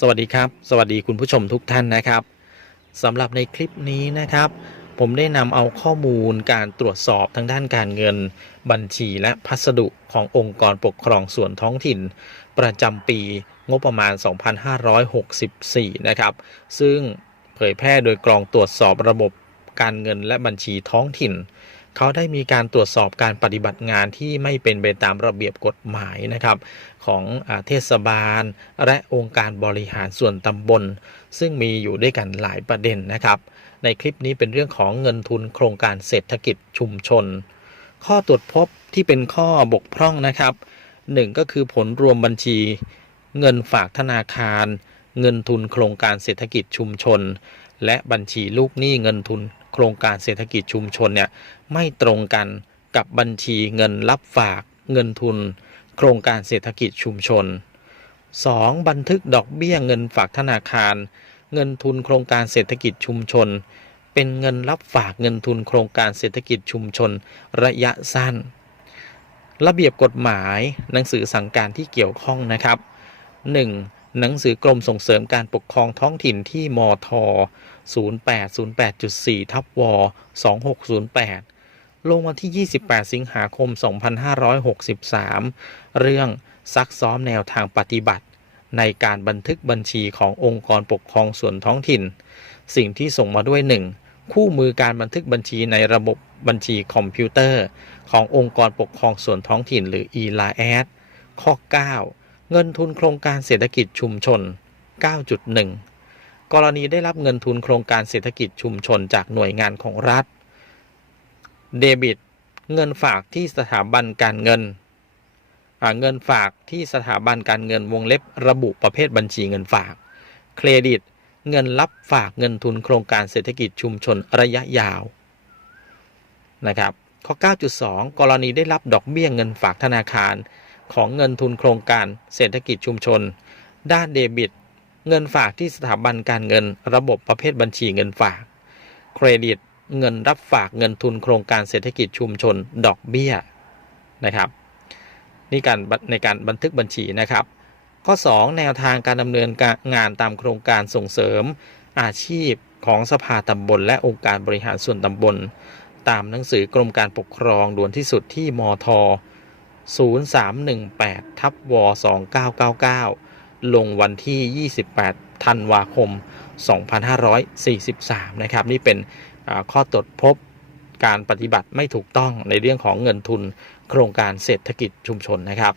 สวัสดีครับ สวัสดีคุณผู้ชมทุกท่านนะครับสำหรับในคลิปนี้นะครับ ผมได้นำเอาข้อมูลการตรวจสอบทางด้านการเงิน บัญชีและพัสดุขององค์กรปกครองส่วนท้องถิ่น ประจำปีงบประมาณ 2564 นะครับ ซึ่งเผยแพร่โดยกองตรวจสอบระบบการเงินและบัญชีท้องถิ่น เขาได้มีการตรวจสอบการปฏิบัติงานที่ไม่เป็นไปตามระเบียบกฎหมายนะครับ ของอเทศบาล และองค์การบริหารส่วนตำบล ซึ่งมีอยู่ด้วยกันหลายประเด็นนะครับ ในคลิปนี้เป็นเรื่องของเงินทุนโครงการเศรษฐกิจชุมชน ข้อตรวจพบที่เป็นข้อบกพร่องนะครับหนึ่งก็คือผลรวมบัญชี เงินฝากธนาคาร เงินทุนโครงการเศรษฐกิจชุมชน และบัญชีลูกหนี้เงินทุน โครงการเศรษฐกิจชุมชนเนี่ยไม่ตรงกันกับบัญชีเงินรับฝากเงินทุน โครงการเศรษฐกิจชุมชน 2. บันทึกดอกเบี้ยเงินฝากธนาคาร เงินทุนโครงการเศรษฐกิจชุมชน เป็นเงินรับฝากเงินทุนโครงการเศรษฐกิจชุมชน ระยะสั้น ระเบียบกฎหมายหนังสือสั่งการที่เกี่ยวข้องนะครับ 1. หนังสือกรมส่งเสริมการปกครองท้องถิ่นที่มท 0808.4 ทับว 2608 ลงวันที่ 28 สิงหาคม 2563 เรื่องซักซ้อมแนวทางปฏิบัติ ในการบันทึกบัญชีขององค์กรปกครองส่วนท้องถิ่น สิ่งที่ส่งมาด้วย 1. คู่มือการบันทึกบัญชีในระบบบัญชีคอมพิวเตอร์ ขององค์กรปกครองส่วนท้องถิ่นหรือ e l a d ข้อ 9 เงินทุนโครงการเศรษฐกิจชุมชน 9.1 กรณีได้รับเงินทุนโครงการเศรษฐกิจชุมชนจากหน่วยงานของรัฐ เดบิต เงินฝากที่สถาบันการเงิน เงินฝากที่สถาบันการเงินวงเล็บระบุประเภทบัญชีเงินฝาก เครดิต เงินรับฝากเงินทุนโครงการเศรษฐกิจชุมชนระยะยาว นะครับข้อ 9.2 กรณีได้รับดอกเบี้ยเงินฝากธนาคาร ของเงินทุนโครงการเศรษฐกิจชุมชน ด้านเดบิต เงินฝากที่สถาบันการเงิน ระบบประเภทบัญชีเงินฝาก เครดิต เงินรับฝากเงินทุนโครงการเศรษฐกิจชุมชน ดอกเบี้ยนะครับนี่การในการบันทึกบัญชีนะครับ ข้อ 2 แนวทางการดำเนินงานตามโครงการส่งเสริม อาชีพของสภาตำบล และองค์การบริหารส่วนตำบล ตามหนังสือกรมการปกครองด่วนที่สุดที่มท 0318ทับว2999 ลงวันที่ 28ธันวาคม 2543 นะครับ นี่เป็นข้อตรวจพบการปฏิบัติไม่ถูกต้องในเรื่องของเงินทุนโครงการเศรษฐกิจชุมชนนะครับ